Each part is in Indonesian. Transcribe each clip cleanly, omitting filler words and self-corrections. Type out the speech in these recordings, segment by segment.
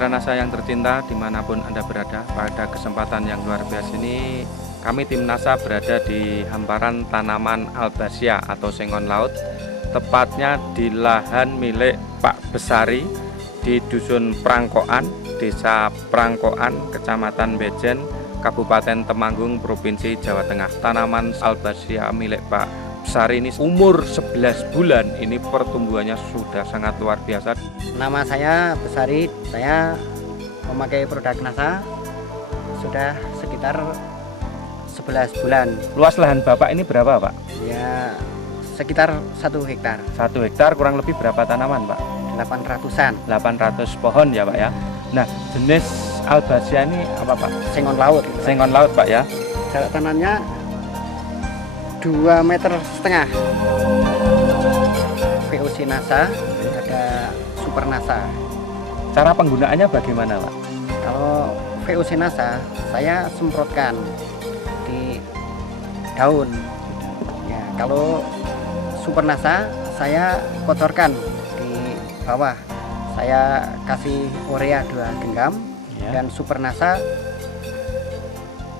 Mitra Nasa yang tercinta dimanapun Anda berada, pada kesempatan yang luar biasa ini kami tim Nasa berada di hamparan tanaman Albazia atau sengon laut, tepatnya di lahan milik Pak Besari di Dusun Prangkoan, Desa Prangkoan, Kecamatan Bejen, Kabupaten Temanggung, Provinsi Jawa Tengah. Tanaman Albazia milik Pak Besari ini umur 11 bulan, ini pertumbuhannya sudah sangat luar biasa. Nama saya Besari, saya memakai produk Nasa sudah sekitar 11 bulan. Luas lahan Bapak ini berapa, Pak? Ya, sekitar 1 hektar. 1 hektar kurang lebih berapa tanaman, Pak? 800-an. 800 pohon ya, Pak ya. Nah, jenis Albazia ini apa, Pak? Sengon laut. Sengon laut, Pak ya. Jarak tanamnya 2,5 meter. VOC Nasa, ada Super Nasa. Cara penggunaannya bagaimana, Pak? Kalau VOC Nasa, saya semprotkan di daun. Ya, kalau Super Nasa, saya kotorkan di bawah. Saya kasih urea 2 genggam Ya. dan Super Nasa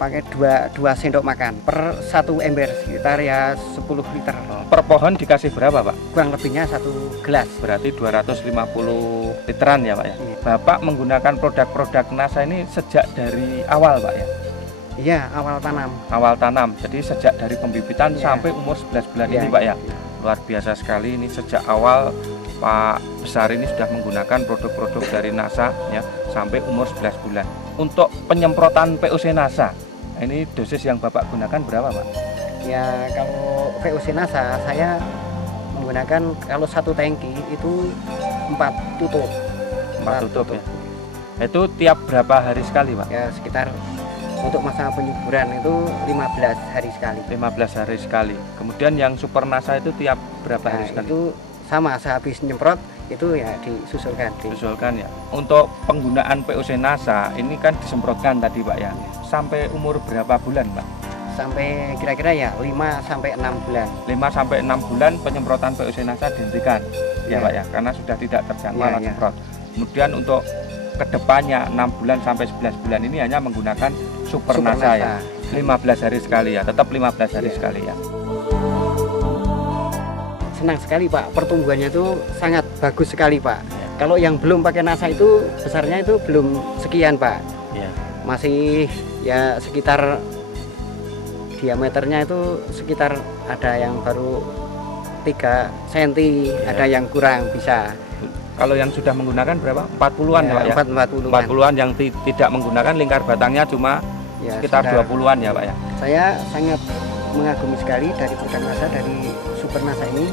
pakai 2 sendok makan per 1 ember, sekitar ya 10 liter. Per pohon dikasih berapa, Pak? Kurang lebihnya 1 gelas. Berarti 250 literan ya, Pak ya. Iya. Bapak menggunakan produk-produk Nasa ini sejak dari awal, Pak ya. Iya, awal tanam. Awal tanam. Jadi sejak dari pembibitan Iya. sampai umur 11 bulan Iya, ini, Pak ya. iya. Luar biasa sekali, ini sejak awal Pak Besar ini sudah menggunakan produk-produk dari Nasa ya sampai umur 11 bulan. Untuk penyemprotan POC Nasa, ini dosis yang Bapak gunakan berapa, Pak? Ya, kalau VOC Nasa saya menggunakan kalau 1 tangki itu 4 tutup. 4 tutup ya. Itu tiap berapa hari sekali, Pak? Ya, sekitar untuk masa penyuburan itu 15 hari sekali. 15 hari sekali. Kemudian yang Super Nasa itu tiap berapa Nah, hari sekali? itu sama, sehabis nyemprot itu ya disusulkan. Usulkan ya. Untuk penggunaan POC Nasa ini kan disemprotkan tadi, Pak ya. Sampai umur berapa bulan, Pak? Sampai kira-kira ya 5 sampai 6 bulan. 5 sampai 6 bulan penyemprotan POC Nasa dihentikan ya, Ya. Pak ya, karena sudah tidak terjangkau alat Ya. semprot. Kemudian untuk kedepannya 6 bulan sampai 11 bulan ini hanya menggunakan Super Nasa ya. 15 hari sekali ya, tetap 15 hari Ya. sekali ya. Senang sekali, Pak, pertumbuhannya itu sangat bagus sekali, Pak. Kalau yang belum pakai Nasa itu besarnya itu belum sekian, Pak. Ya. Masih ya sekitar diameternya itu sekitar ada yang baru 3 cm, ada yang kurang bisa. Kalau yang sudah menggunakan berapa? 40-an ya, Pak ya. 40-an. 40-an yang tidak menggunakan lingkar batangnya cuma Ya, sekitar 20-an ya, Pak ya. Saya sangat mengagumi sekali dari produk Nasa, dari Super Nasa ini.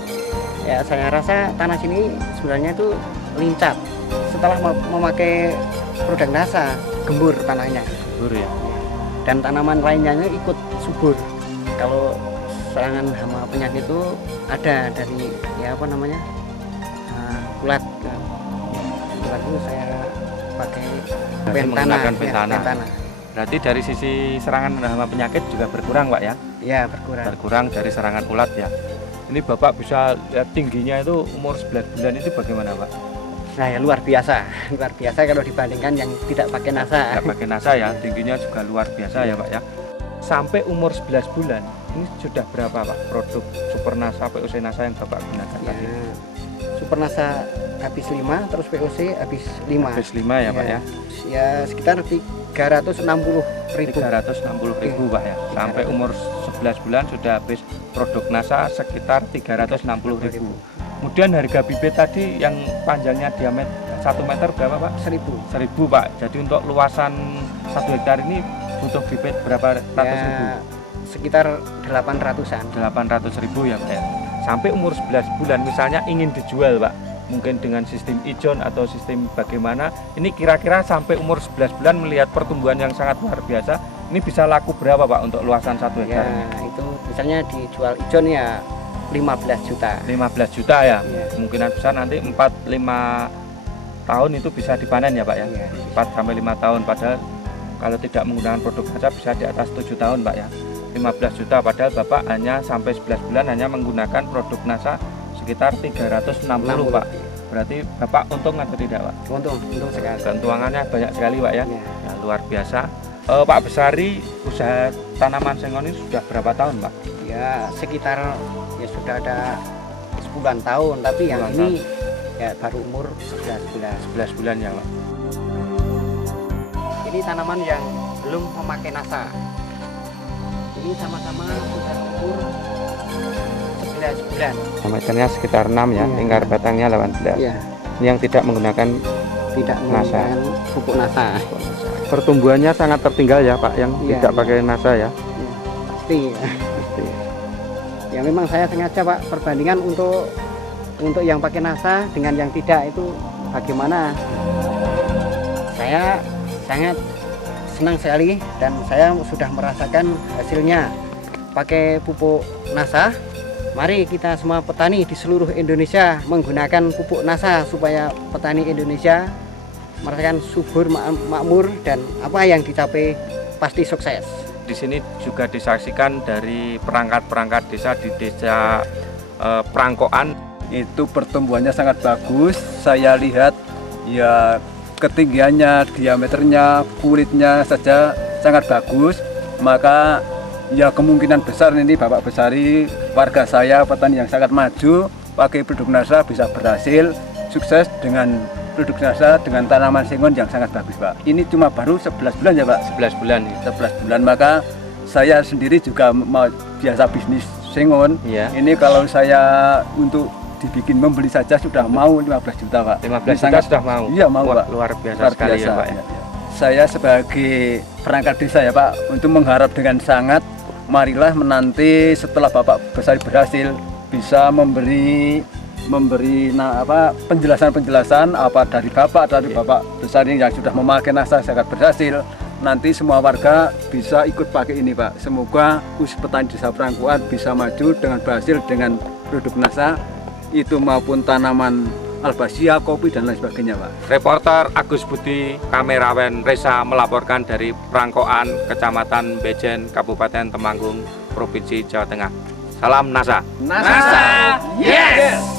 Ya, saya rasa tanah sini sebenarnya itu lincah. Setelah memakai produk Nasa, gembur tanahnya. Guru ya. Dan tanaman lainnya ikut subur. Kalau serangan hama penyakit itu ada dari ya apa namanya, kulat. Kulat itu saya pakai Menggunakan ya, pentana. pentana. Berarti dari sisi serangan hama penyakit juga berkurang, Pak ya. Ya, berkurang. Berkurang dari serangan ulat ya. Ini Bapak bisa lihat tingginya itu umur 11 bulan itu bagaimana, Pak? Nah, ya luar biasa kalau dibandingkan yang tidak pakai Nasa. Tidak pakai Nasa ya, tingginya juga luar biasa ya, Pak ya. Sampai umur 11 bulan, ini sudah berapa, Pak, produk Super Nasa, POC Nasa yang Bapak gunakan Ya, tadi? Super Nasa habis 5, terus VOC habis 5. Habis 5 ya, Pak ya. Ya, sekitar 360.000. 360.000, Pak ya. Sampai umur 11 bulan sudah habis produk Nasa sekitar 360.000. Kemudian harga bibit tadi yang panjangnya diameter 1 meter berapa, Pak? 1.000. 1.000, Pak. Jadi untuk luasan 1 hektar ini butuh bibit berapa ratus ribu? Ya, sekitar 800-an. 800.000 ya, Pak ya. Sampai umur 11 bulan misalnya ingin dijual, Pak, mungkin dengan sistem ijon atau sistem bagaimana, ini kira-kira sampai umur 11 bulan melihat pertumbuhan yang sangat luar biasa, ini bisa laku berapa, Pak, untuk luasan 1 hektar Ya, ini? itu misalnya dijual ijon ya 15 juta. 15 juta ya. Ya. Kemungkinan besar nanti 4-5 tahun itu bisa dipanen ya, Pak ya. Ya. 4-5 tahun, padahal kalau tidak menggunakan produk Nasa bisa di atas 7 tahun, Pak ya. 15 juta, padahal Bapak hanya sampai 11 bulan hanya menggunakan produk Nasa sekitar 360, Pak. Berarti Bapak untung atau tidak, Pak? Untung sekali. Keuntungannya banyak sekali, Pak ya. Ya. Ya, luar biasa. Pak Besari, usaha tanaman sengon ini sudah berapa tahun, Pak? Ya sekitar ya sudah ada 10-an tahun, tapi yang 10-an ini ya baru umur 11 bulan. 11 bulan ya, Pak. Ini tanaman yang belum memakai nasa. Ini sama-sama sudah umur 11 bulan. Diameternya sekitar 6 ya, Iya. lingkar batangnya 18. Ya, Ini yang tidak menggunakan tidak Nasa. menggunakan pupuk nasa. pertumbuhannya sangat tertinggal ya, Pak, yang Iya, tidak iya. pakai nasa ya. Ya, pasti. Pasti. Ya memang saya sengaja Pak perbandingan untuk yang pakai nasa dengan yang tidak itu bagaimana. Saya sangat senang sekali dan saya sudah merasakan hasilnya. Pakai pupuk nasa, mari kita semua petani di seluruh Indonesia menggunakan pupuk nasa supaya petani Indonesia merasakan subur, makmur, dan apa yang dicapai pasti sukses. Di sini juga disaksikan dari perangkat-perangkat desa di desa Prangkoan. Itu pertumbuhannya sangat bagus. Saya lihat ya ketinggiannya, diameternya, kulitnya saja sangat bagus. Maka ya kemungkinan besar ini Bapak Besari, warga saya petani yang sangat maju pakai produk nasa bisa berhasil sukses dengan produk nasa dengan tanaman sengon yang sangat bagus, Pak. Ini cuma baru 11 bulan ya, Pak. 11 bulan ya. 11 bulan, maka saya sendiri juga mau biasa bisnis sengon. Iya. Ini kalau saya untuk dibikin membeli saja sudah mau 15 juta, Pak. 15 Ini juta sudah mau. Iya, mau, Wah, Pak. luar biasa Luar sekali biasa, ya, Pak ya. ya. Saya sebagai perangkat desa ya, Pak, untuk mengharap dengan sangat marilah menanti setelah Bapak Besari berhasil bisa memberi penjelasan apa dari Bapak Besari yang sudah memakai nasa sangat berhasil. Nanti semua warga bisa ikut pakai ini, Pak. Semoga usaha petani desa Prangkoan bisa maju dengan berhasil dengan produk nasa itu maupun tanaman albasia, kopi dan lain sebagainya, Pak. Reporter Agus Budi, kameramen Reza melaporkan dari Prangkoan, Kecamatan Bejen, Kabupaten Temanggung, Provinsi Jawa Tengah. Salam NASA. NASA, yes!